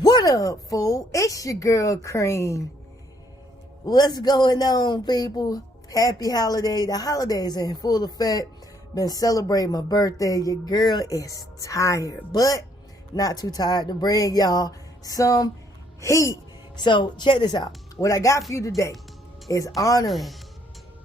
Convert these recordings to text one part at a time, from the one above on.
What up, fool? It's your girl, KREAM. What's going on, people? Happy holiday. The holidays are in full effect. Been celebrating my birthday. Your girl is tired, but not too tired to bring y'all some heat. So check this out. What I got for you today is honoring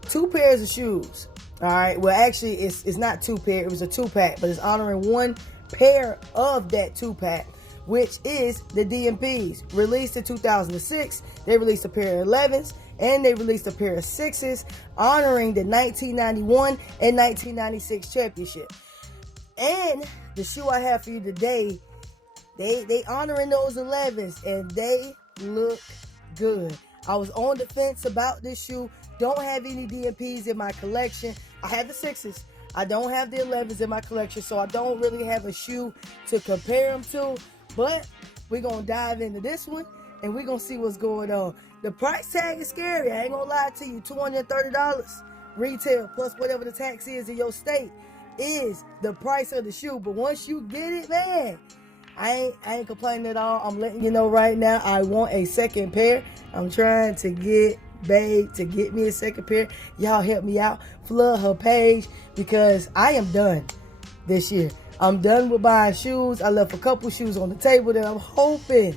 2 pairs of shoes. All right. Well, actually, it's not 2 pair. It was a 2-pack, but it's honoring 1 pair of that 2-pack, which is the DMPs. Released in 2006, they released a pair of 11s, and they released a pair of 6s, honoring the 1991 and 1996 championship. And the shoe I have for you today, they honoring those 11s, and they look good. I was on the fence about this shoe. Don't have any DMPs in my collection. I have the 6s. I don't have the 11s in my collection, so I don't really have a shoe to compare them to. But we're going to dive into this one, and we're going to see what's going on. The price tag is scary. I ain't going to lie to you. $230 retail plus whatever the tax is in your state is the price of the shoe. But once you get it, man, I ain't complaining at all. I'm letting you know right now, I want a second pair. I'm trying to get Babe to get me a second pair. Y'all help me out. Flood her page because I am done this year. I'm done with buying shoes. I left a couple shoes on the table that I'm hoping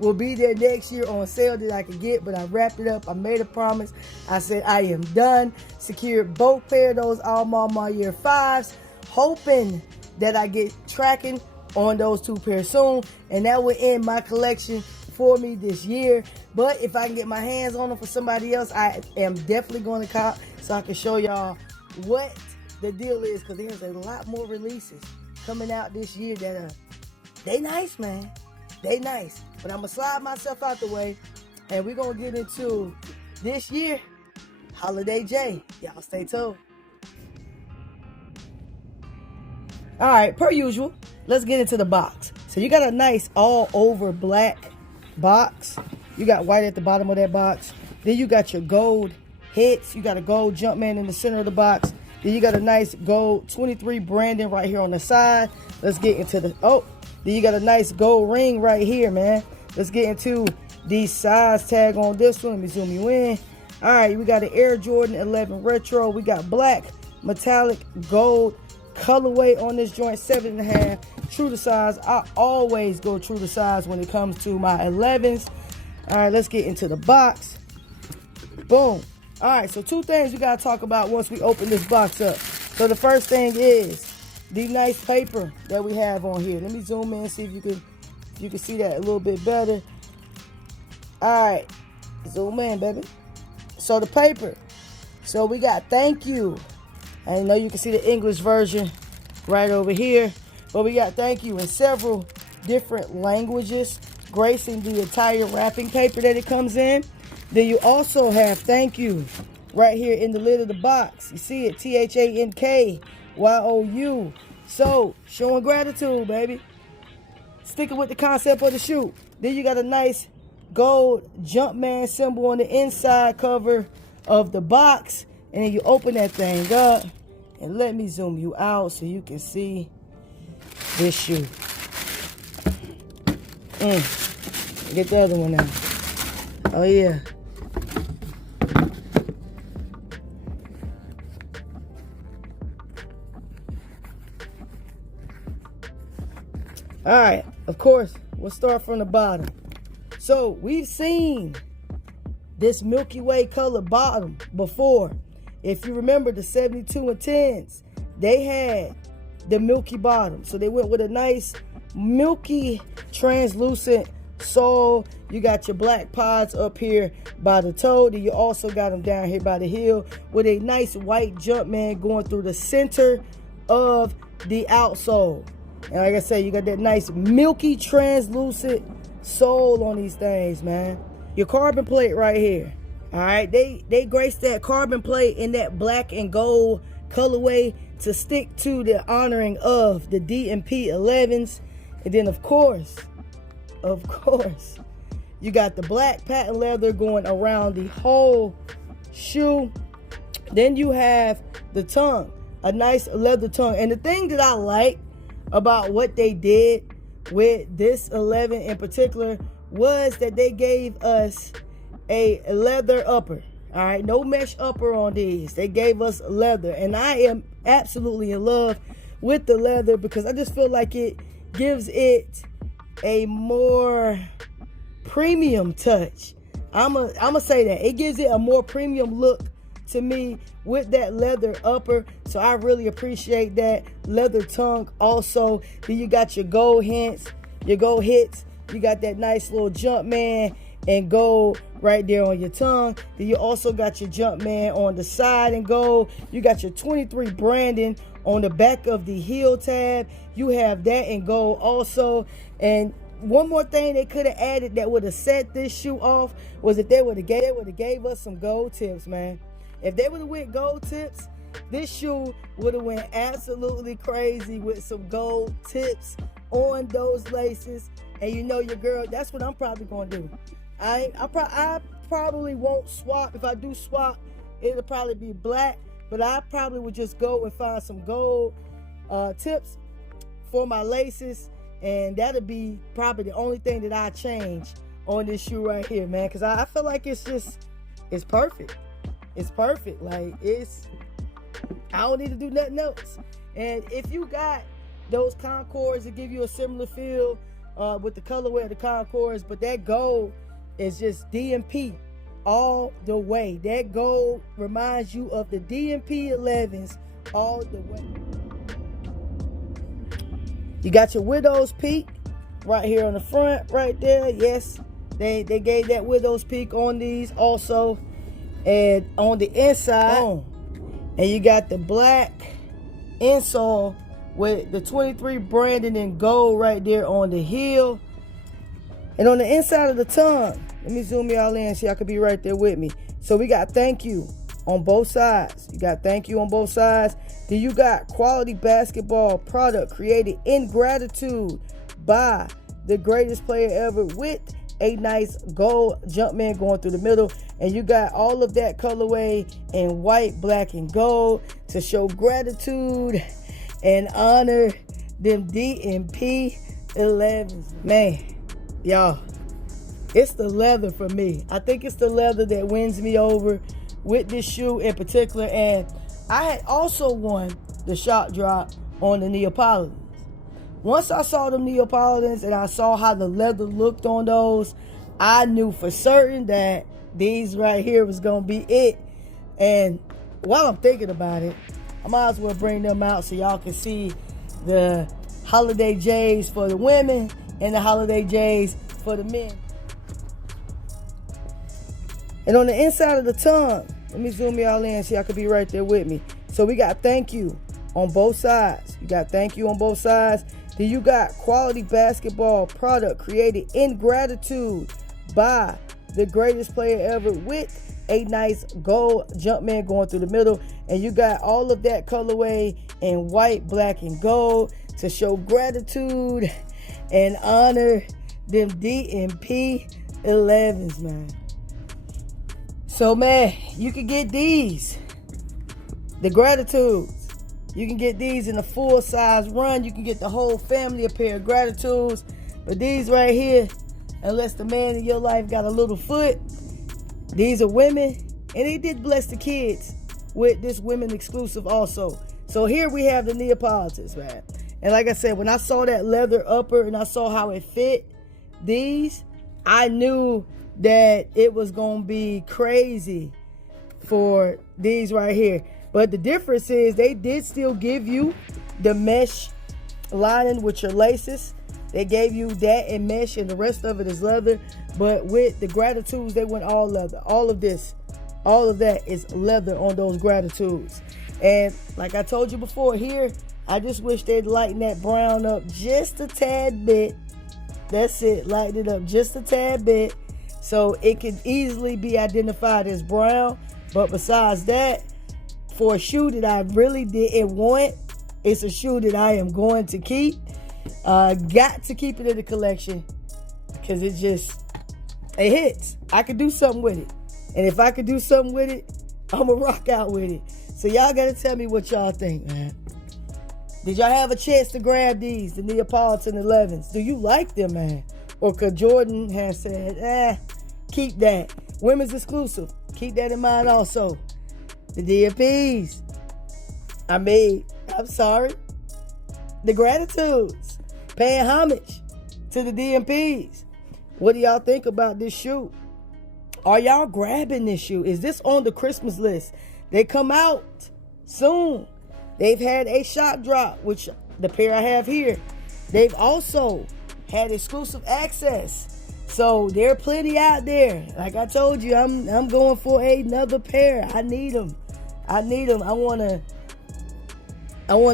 will be there next year on sale that I can get, but I wrapped it up. I made a promise. I said I am done. Secured both pair of those All Year 5s, hoping that I get tracking on those 2 pairs soon, and that will end my collection for me this year. But if I can get my hands on them for somebody else, I am definitely going to cop so I can show y'all what the deal is, because there's a lot more releases coming out this year that they nice, man. They nice. But I'm going to slide myself out the way, and we're going to get into this year Holiday J. Y'all stay tuned. All right, per usual, let's get into the box. So you got a nice all over black box. You got white at the bottom of that box. Then you got your gold hits. You got a gold Jumpman in the center of the box. Then you got a nice gold 23 branding right here on the side. Let's get into the, then you got a nice gold ring right here, man. Let's get into the size tag on this one. Let me zoom you in. All right, we got an Air Jordan 11 Retro. We got black, metallic, gold colorway on this joint, 7.5. True to size. I always go true to size when it comes to my 11s. All right, let's get into the box. Boom. All right, so 2 things we got to talk about once we open this box up. So the first thing is the nice paper that we have on here. Let me zoom in and see if you can see that a little bit better. All right, zoom in, baby. So the paper. So we got thank you. I know you can see the English version right over here, but we got thank you in several different languages, gracing the entire wrapping paper that it comes in. Then you also have thank you right here in the lid of the box. You see it, THANKYOU. So, showing gratitude, baby. Sticking with the concept of the shoe. Then you got a nice gold Jumpman symbol on the inside cover of the box. And then you open that thing up. And let me zoom you out so you can see this shoe. Get the other one out. Oh, yeah. All right, of course, we'll start from the bottom. So we've seen this Milky Way color bottom before. If you remember the 72 and 10s, they had the milky bottom. So they went with a nice milky translucent sole. You got your black pods up here by the toe. Then you also got them down here by the heel with a nice white Jumpman going through the center of the outsole. And like I said, you got that nice milky translucent sole on these things, man. Your carbon plate right here. All right, they grace that carbon plate in that black and gold colorway to stick to the honoring of the DMP 11s. And then of course, you got the black patent leather going around the whole shoe. Then you have the tongue, a nice leather tongue. And the thing that I like about what they did with this 11 in particular was that they gave us a leather upper. All right, no mesh upper on these. They gave us leather, and I am absolutely in love with the leather because I just feel like it gives it a more premium touch. I'm a say that it gives it a more premium look to me with that leather upper. So I really appreciate that. Leather tongue also. Then you got your gold hits. You got that nice little Jumpman and gold right there on your tongue. Then you also got your Jumpman on the side in gold. You got your 23 branding on the back of the heel tab. You have that in gold also. And one more thing they could have added that would have set this shoe off was if they would have gave us some gold tips, man. If they would have went gold tips, this shoe would have went absolutely crazy with some gold tips on those laces. And you know your girl, that's what I'm probably going to do. I probably won't swap. If I do swap, it'll probably be black. But I probably would just go and find some gold tips for my laces. And that'll be probably the only thing that I change on this shoe right here, man. Because I feel like it's perfect. It's perfect. Like, I don't need to do nothing else. And if you got those Concords that give you a similar feel with the colorway of the Concords, but that gold is just DMP all the way. That gold reminds you of the DMP 11s all the way. You got your widow's peak right here on the front, right there. Yes, they gave that widow's peak on these also. And on the inside, boom. And you got the black insole with the 23 branding in gold right there on the heel. And on the inside of the tongue, let me zoom y'all in so y'all can be right there with me. So we got thank you on both sides. You got thank you on both sides. Then you got quality basketball product created in gratitude by the greatest player ever with a nice gold Jumpman going through the middle. And you got all of that colorway in white, black, and gold to show gratitude and honor them DMP 11s. Man, y'all, it's the leather for me. I think it's the leather that wins me over with this shoe in particular. And I had also won the shock drop on the Neapolitans. Once I saw them Neapolitans and I saw how the leather looked on those, I knew for certain that these right here was going to be it. And while I'm thinking about it, I might as well bring them out so y'all can see the holiday J's for the women and the holiday J's for the men. And on the inside of the tongue, let me zoom y'all in so y'all can be right there with me. So we got thank you on both sides. You got thank you on both sides. Then you got quality basketball product created in gratitude by the greatest player ever with a nice gold Jumpman going through the middle. And you got all of that colorway in white, black, and gold to show gratitude and honor them DMP 11s, man. So, man, you can get these, the gratitudes. You can get these in a full size run. You can get the whole family a pair of gratitudes. But these right here, unless the man in your life got a little foot, these are women. And they did bless the kids with this women exclusive also. So here we have the Neapolitans, man. And like I said, when I saw that leather upper and I saw how it fit these, I knew that it was going to be crazy for these right here. But the difference is they did still give you the mesh lining with your laces. They gave you that in mesh and the rest of it is leather. But with the gratitudes, they went all leather. All of this, all of that is leather on those gratitudes. And like I told you before here, I just wish they'd lighten that brown up just a tad bit. That's it, lighten it up just a tad bit so it could easily be identified as brown. But besides that, for a shoe that I really didn't want, it's a shoe that I am going to keep. Got to keep it in the collection because it hits. I could do something with it. And if I could do something with it, I'm going to rock out with it. So y'all got to tell me what y'all think, man. Did y'all have a chance to grab these, the Neapolitan 11s? Do you like them, man? Or could Jordan have said, keep that. Women's exclusive. Keep that in mind also. The DMPs. I'm sorry. The gratitudes. Paying homage to the DMPs. What do y'all think about this shoe? Are y'all grabbing this shoe? Is this on the Christmas list? They come out soon. They've had a shock drop, which the pair I have here. They've also had exclusive access. So there are plenty out there. Like I told you, I'm going for another pair. I need them. I want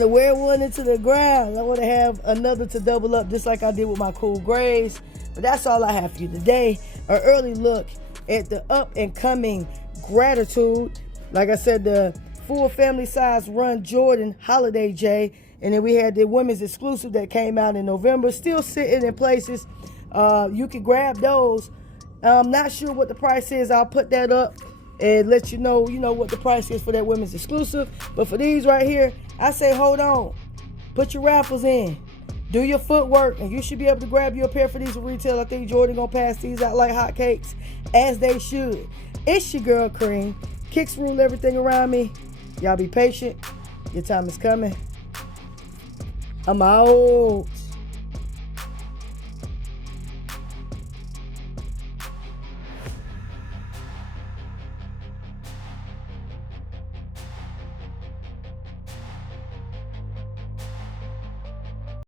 to wear one into the ground. I want to have another to double up, just like I did with my cool grays. But that's all I have for you today. An early look at the up and coming gratitude. Like I said, the full family size Run Jordan Holiday J. And then we had the women's exclusive that came out in November. Still sitting in places. You can grab those. I'm not sure what the price is. I'll put that up and let you know what the price is for that women's exclusive. But for these right here, I say hold on. Put your raffles in. Do your footwork, and you should be able to grab you a pair for these at retail. I think Jordan gonna pass these out like hotcakes, as they should. It's your girl Cream. Kicks rule everything around me. Y'all be patient. Your time is coming. I'm out.